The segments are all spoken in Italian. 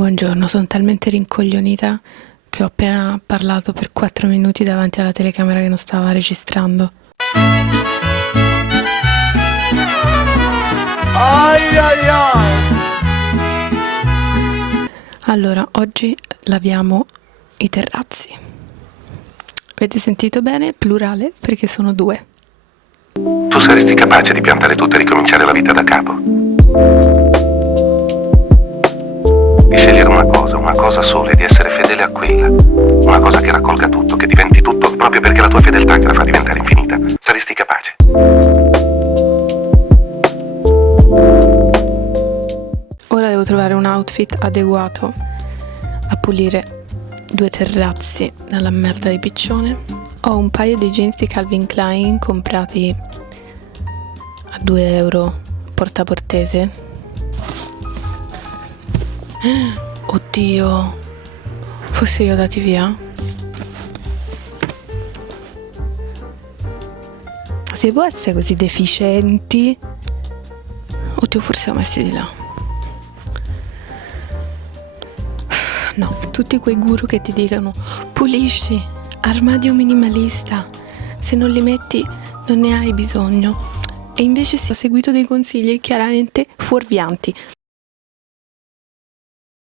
Buongiorno, sono talmente rincoglionita che ho appena parlato per 4 minuti davanti alla telecamera che non stava registrando. Ai ai ai! Allora, oggi laviamo i terrazzi. Avete sentito bene? Plurale, perché sono 2. Tu saresti capace di piantare tutto e ricominciare la vita da capo? Di scegliere una cosa sola e di essere fedele a quella. Una cosa che raccolga tutto, che diventi tutto, proprio perché la tua fedeltà che la fa diventare infinita. Saresti capace? Ora devo trovare un outfit adeguato a pulire 2 terrazzi dalla merda di piccione. Ho un paio di jeans di Calvin Klein comprati a 2 euro portaportese. Oddio, fossi io dati via? Si può essere così deficienti? Oddio, forse ho messi di là. No, tutti quei guru che ti dicono pulisci, armadio minimalista, se non li metti non ne hai bisogno. E invece sì, ho seguito dei consigli chiaramente fuorvianti.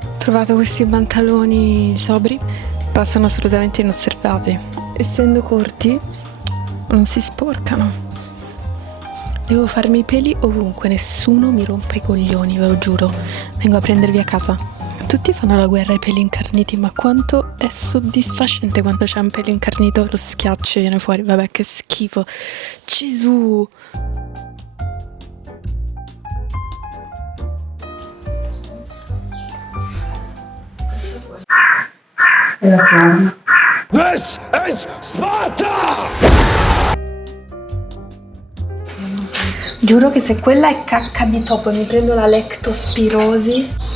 Ho trovato questi pantaloni sobri, passano assolutamente inosservati. Essendo corti, non si sporcano. Devo farmi i peli ovunque, nessuno mi rompe i coglioni, ve lo giuro. Vengo a prendervi a casa. Tutti fanno la guerra ai peli incarniti, ma quanto è soddisfacente quando c'è un pelo incarnito, lo schiaccio e viene fuori. Vabbè, che schifo. Gesù! This is Sparta! Giuro che se quella è cacca di topo e mi prendo la lectospirosi.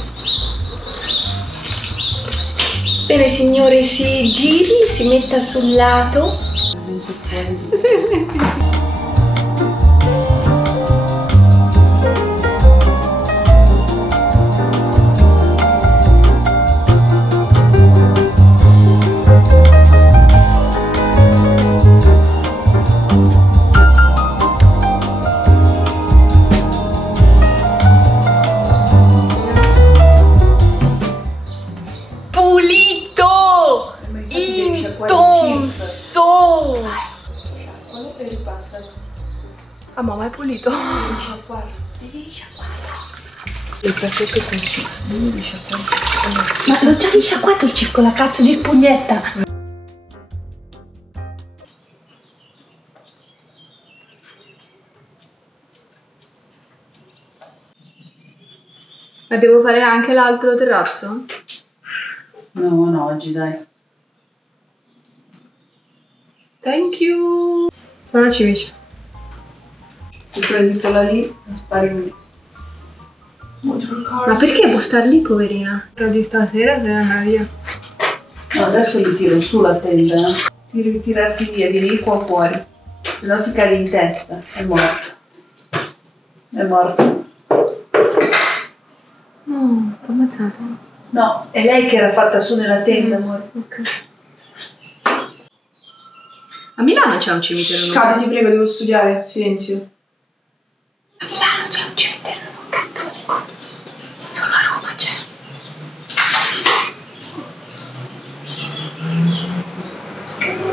Bene signore, si giri, si metta sul lato. Pulito! Intonso! Ah, mamma è pulito. Devi risciacquare. Le cassette con il cif. Ma l'ho già risciacquato il cif con la cazzo di spugnetta. Ma devo fare anche l'altro terrazzo? No, oggi dai. Thank you! Sono civici. Se prendi quella lì, la spari lì. Ma perché può star lì, poverina? Però di stasera se ne andrà via. No, adesso li tiro su la tenda. Ti devi tirarti via, vieni qua fuori. Se no ti cadi in testa. È morto. È morto. No, ho ammazzato. No, è lei che era fatta su nella tenda, amore. Ok. A Milano c'è un cimitero. Cade, ti prego, devo studiare. Silenzio. A Milano c'è un cimitero non cattolico. Solo a Roma c'è.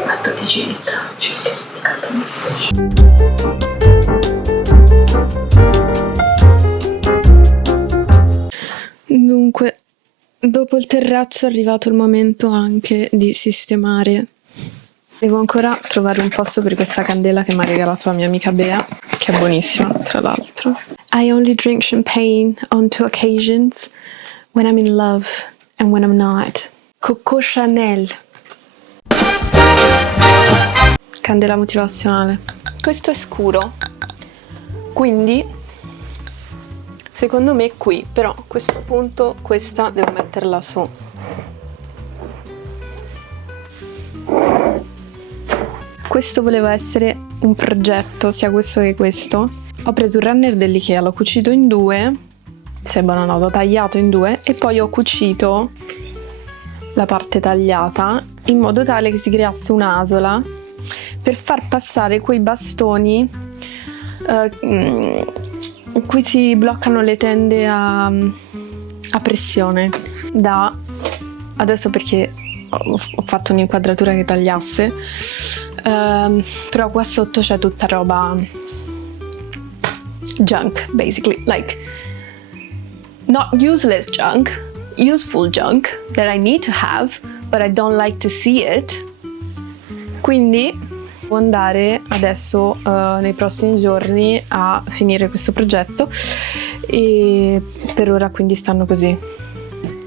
Fatto di civiltà, cimitero di cattolici. Dunque, dopo il terrazzo è arrivato il momento anche di sistemare. Devo ancora trovare un posto per questa candela che mi ha regalato la mia amica Bea, che è buonissima, tra l'altro. I only drink champagne on 2 occasions, when I'm in love and when I'm not. Coco Chanel. Candela motivazionale. Questo è scuro, quindi secondo me qui, però a questo punto questa devo metterla su. Questo voleva essere un progetto, sia questo che questo. Ho preso un runner dell'Ikea, l'ho cucito in 2 se buonanotte, ho tagliato in due e poi ho cucito la parte tagliata in modo tale che si creasse un'asola per far passare quei bastoni in cui si bloccano le tende a pressione. Da adesso, perché ho fatto un'inquadratura che tagliasse, però qua sotto c'è tutta roba junk, basically, like not useless junk, useful junk that I need to have but I don't like to see it. Quindi devo andare adesso nei prossimi giorni a finire questo progetto e per ora quindi stanno così.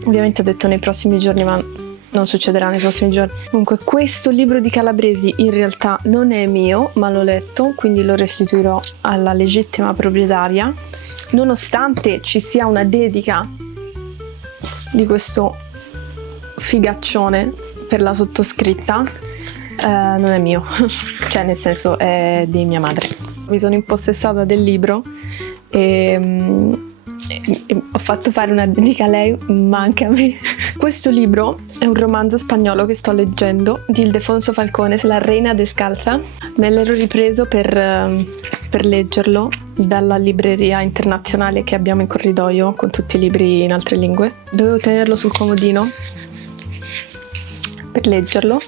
Ovviamente ho detto nei prossimi giorni, ma non succederà nei prossimi giorni. Comunque questo libro di Calabresi in realtà non è mio, ma l'ho letto, quindi lo restituirò alla legittima proprietaria, nonostante ci sia una dedica di questo figaccione per la sottoscritta. Non è mio, cioè nel senso è di mia madre. Mi sono impossessata del libro e ho fatto fare una dedica a lei, ma anche a me. Questo libro è un romanzo spagnolo che sto leggendo di Ildefonso Falcones, La Reina Descalza. Me l'ero ripreso per leggerlo dalla libreria internazionale che abbiamo in corridoio con tutti i libri in altre lingue. Dovevo tenerlo sul comodino per leggerlo.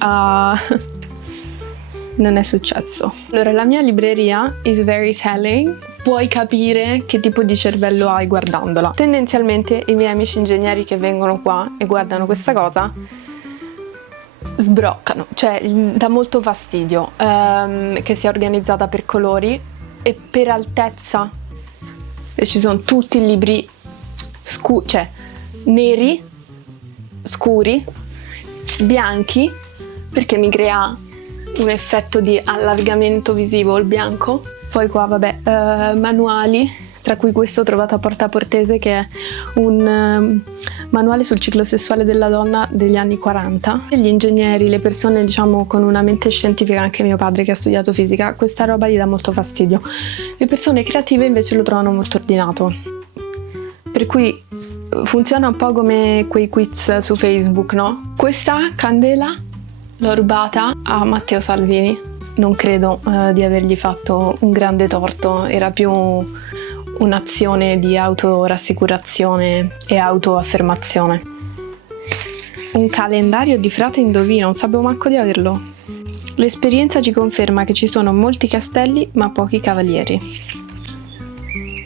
Non è successo. Allora, la mia libreria is very telling. Puoi capire che tipo di cervello hai guardandola. Tendenzialmente i miei amici ingegneri che vengono qua e guardano questa cosa sbroccano, cioè dà molto fastidio che sia organizzata per colori e per altezza. E ci sono tutti i libri cioè neri, scuri, bianchi, perché mi crea un effetto di allargamento visivo il bianco. Poi qua vabbè, manuali, tra cui questo trovato a Porta Portese, che è un manuale sul ciclo sessuale della donna degli anni 40. Gli ingegneri, le persone diciamo con una mente scientifica, anche mio padre che ha studiato fisica, questa roba gli dà molto fastidio. Le persone creative invece lo trovano molto ordinato, per cui funziona un po' come quei quiz su Facebook, no? Questa candela l'ho rubata a Matteo Salvini. Non credo di avergli fatto un grande torto, era più un'azione di autorassicurazione e autoaffermazione. Un calendario di Frate Indovina, non sapevo manco di averlo. L'esperienza ci conferma che ci sono molti castelli ma pochi cavalieri.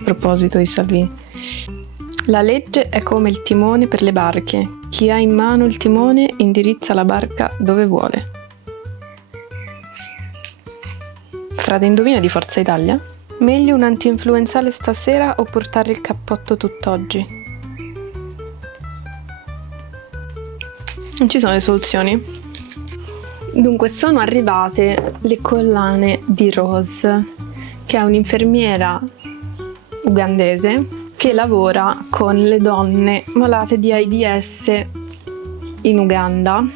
A proposito di Salvini. La legge è come il timone per le barche. Chi ha in mano il timone indirizza la barca dove vuole. Frate Indovina di Forza Italia? Meglio un anti-influenzale stasera o portare il cappotto tutt'oggi? Non ci sono le soluzioni. Dunque, sono arrivate le collane di Rose, che è un'infermiera ugandese che lavora con le donne malate di AIDS in Uganda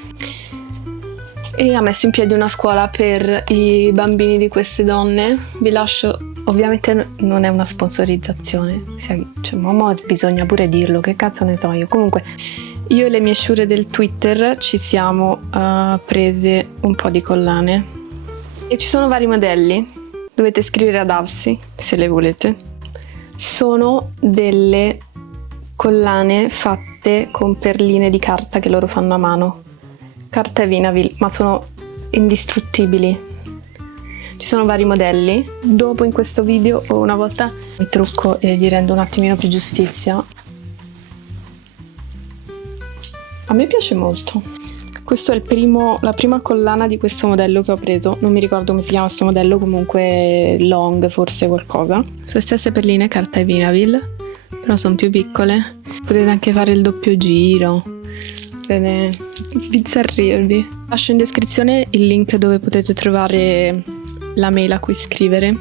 e ha messo in piedi una scuola per i bambini di queste donne. Vi lascio, ovviamente non è una sponsorizzazione, cioè, ma bisogna pure dirlo, che cazzo ne so io. Comunque io e le mie sciure del Twitter ci siamo prese un po' di collane e ci sono vari modelli, dovete scrivere ad Alsi se le volete. Sono delle collane fatte con perline di carta che loro fanno a mano, carta e vinavil, ma sono indistruttibili. Ci sono vari modelli. Dopo in questo video o una volta mi trucco e gli rendo un attimino più giustizia. A me piace molto. Questo è la prima collana di questo modello che ho preso. Non mi ricordo come si chiama questo modello, comunque long forse qualcosa. Sono stesse perline carta e vinavil, però sono più piccole. Potete anche fare il doppio giro, potete sbizzarrirvi. Lascio in descrizione il link dove potete trovare la mail a cui scrivere.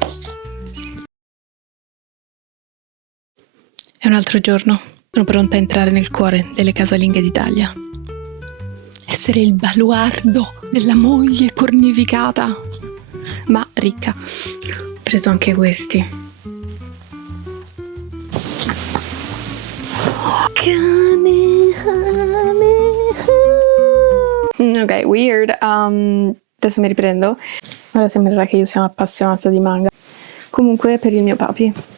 È un altro giorno. Sono pronta a entrare nel cuore delle casalinghe d'Italia. Essere il baluardo della moglie cornificata, ma ricca. Ho preso anche questi. Ok, weird. Adesso mi riprendo. Ora sembrerà che io sia un'appassionata di manga. Comunque, per il mio papi.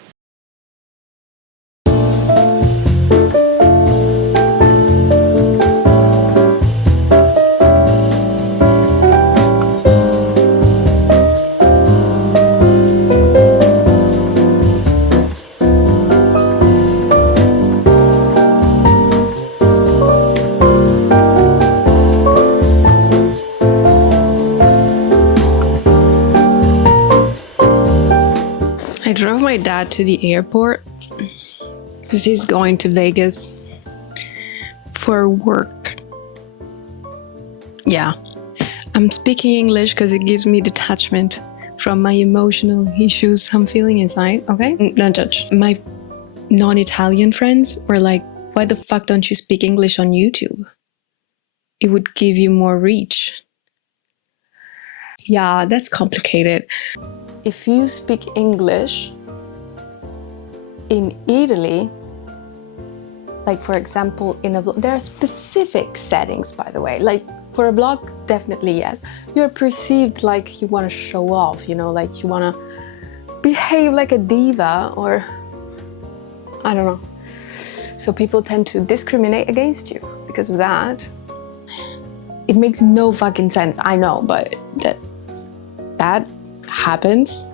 I drove my dad to the airport because he's going to Vegas for work. Yeah, I'm speaking English because it gives me detachment from my emotional issues I'm feeling inside, okay? Don't judge. My non-Italian friends were like, why the fuck don't you speak English on YouTube? It would give you more reach. Yeah, that's complicated. If you speak English in Italy, like for example in a vlog, there are specific settings, by the way. Like for a vlog, definitely yes. You're perceived like you want to show off, you know, like you want to behave like a diva, or I don't know. So people tend to discriminate against you because of that. It makes no fucking sense, I know, but that happens.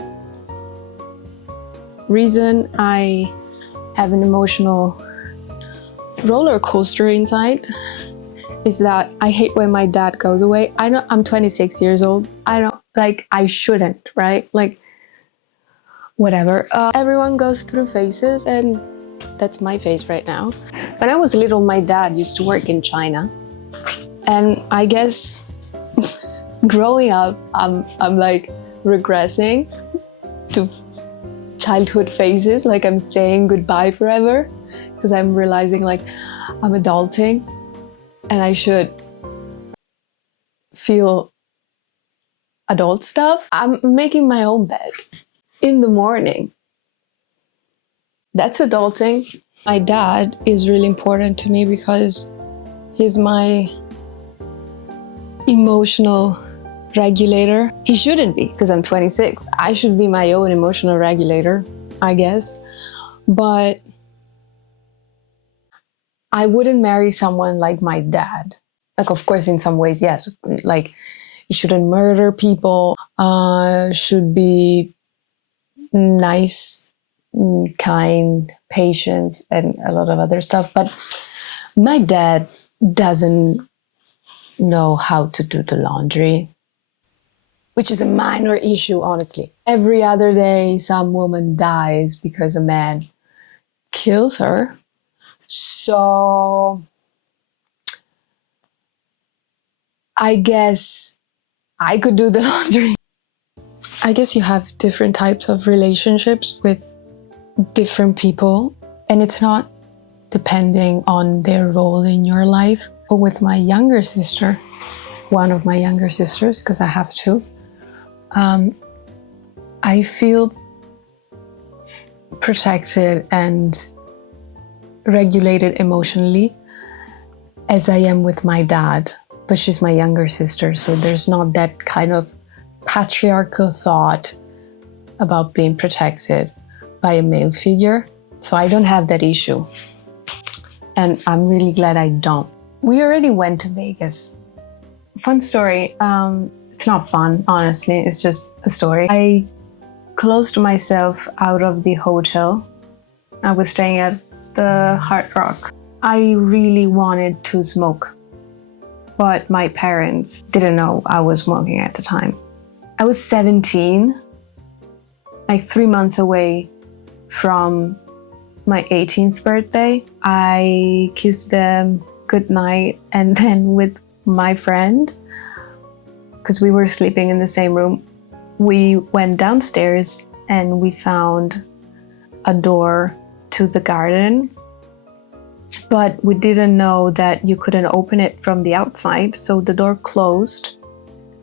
Reason I have an emotional roller coaster inside is that I hate when my dad goes away. I know I'm 26 years old. I shouldn't, right? Like, whatever. Everyone goes through phases, and that's my phase right now. When I was little, my dad used to work in China. And I guess growing up, I'm like regressing to childhood phases, like I'm saying goodbye forever, because I'm realizing like I'm adulting and I should feel adult stuff. I'm making my own bed in the morning. That's adulting. My dad is really important to me because he's my emotional regulator. He shouldn't be, because I'm 26. I should be my own emotional regulator, I guess. But I wouldn't marry someone like my dad. Like, of course, in some ways, yes. Like, he shouldn't murder people, should be nice, kind, patient, and a lot of other stuff. But my dad doesn't know how to do the laundry, which is a minor issue, honestly. Every other day, some woman dies because a man kills her. So I guess I could do the laundry. I guess you have different types of relationships with different people, and it's not depending on their role in your life. But with my younger sister, one of my younger sisters, because I have two, I feel protected and regulated emotionally as I am with my dad. But she's my younger sister, so there's not that kind of patriarchal thought about being protected by a male figure. So I don't have that issue. And I'm really glad I don't. We already went to Vegas. Fun story. It's not fun, honestly. It's just a story. I closed myself out of the hotel. I was staying at the Hard Rock. I really wanted to smoke, but my parents didn't know I was smoking at the time. I was 17, like 3 months away from my 18th birthday. I kissed them goodnight, and then with my friend, because we were sleeping in the same room, we went downstairs and we found a door to the garden, but we didn't know that you couldn't open it from the outside, so the door closed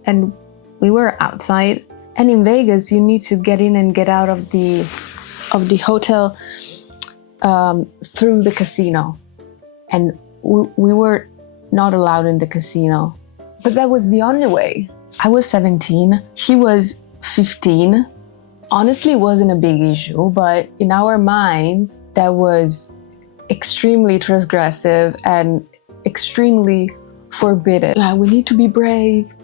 and we were outside. And in Vegas, you need to get in and get out of the hotel through the casino, and we were not allowed in the casino But that was the only way. I was 17, he was 15. Honestly, it wasn't a big issue, but in our minds, that was extremely transgressive and extremely forbidden. We need to be brave.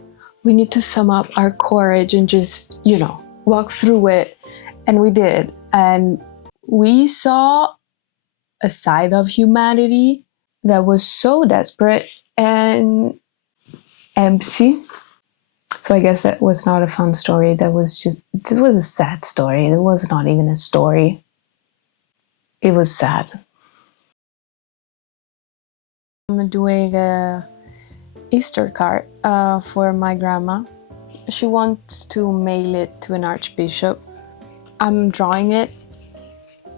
We need to sum up our courage and just, walk through it. And we did. And we saw a side of humanity that was so desperate and empty. So I guess that was not a fun story. It was a sad story. It was not even a story. It was sad. I'm doing a Easter card for my grandma. She wants to mail it to an archbishop. I'm drawing it.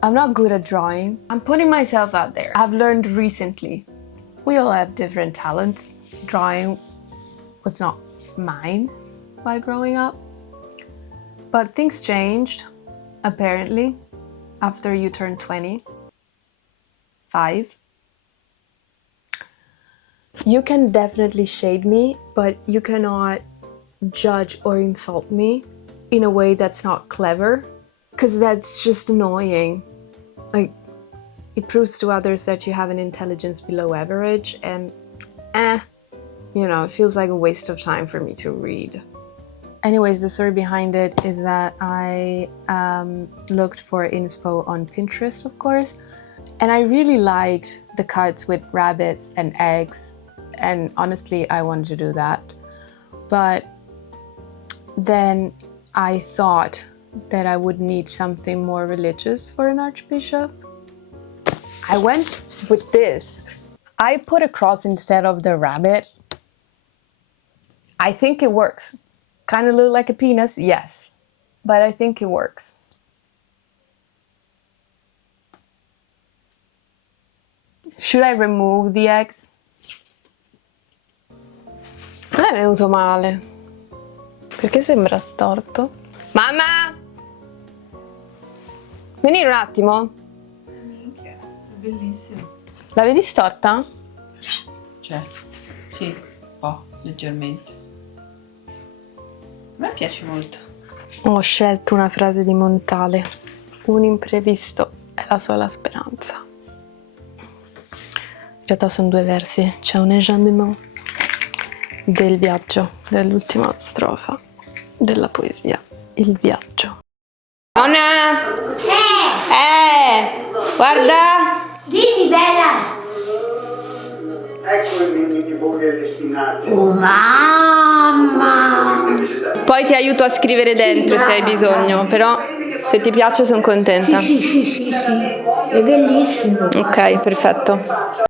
I'm not good at drawing. I'm putting myself out there. I've learned recently. We all have different talents. Drawing was not mine while growing up. But things changed, apparently, after you turn 25. You can definitely shade me, but you cannot judge or insult me in a way that's not clever, because that's just annoying. Like, it proves to others that you have an intelligence below average, and it feels like a waste of time for me to read. Anyways, the story behind it is that I looked for inspo on Pinterest, of course, and I really liked the cards with rabbits and eggs, and honestly, I wanted to do that. But then I thought that I would need something more religious for an archbishop. I went with this. I put a cross instead of the rabbit. I think it works. Kind of look like a penis, yes, but I think it works. Should I remove the eggs? Non è venuto male. Perché sembra storto? Mamma! Vieni un attimo. Minchia, è bellissimo. La vedi storta? Cioè, sì, un po', leggermente. A me piace molto. Ho scelto una frase di Montale. Un imprevisto è la sola speranza. In realtà sono 2 versi. C'è un échauffement del viaggio, dell'ultima strofa della poesia. Il viaggio. Nonna! Guarda! Dimmi, bella! Ecco i mini burger spinaci. Oh, mamma! Poi ti aiuto a scrivere dentro se hai bisogno, però se ti piace sono contenta. Sì, è bellissimo. Ok, perfetto.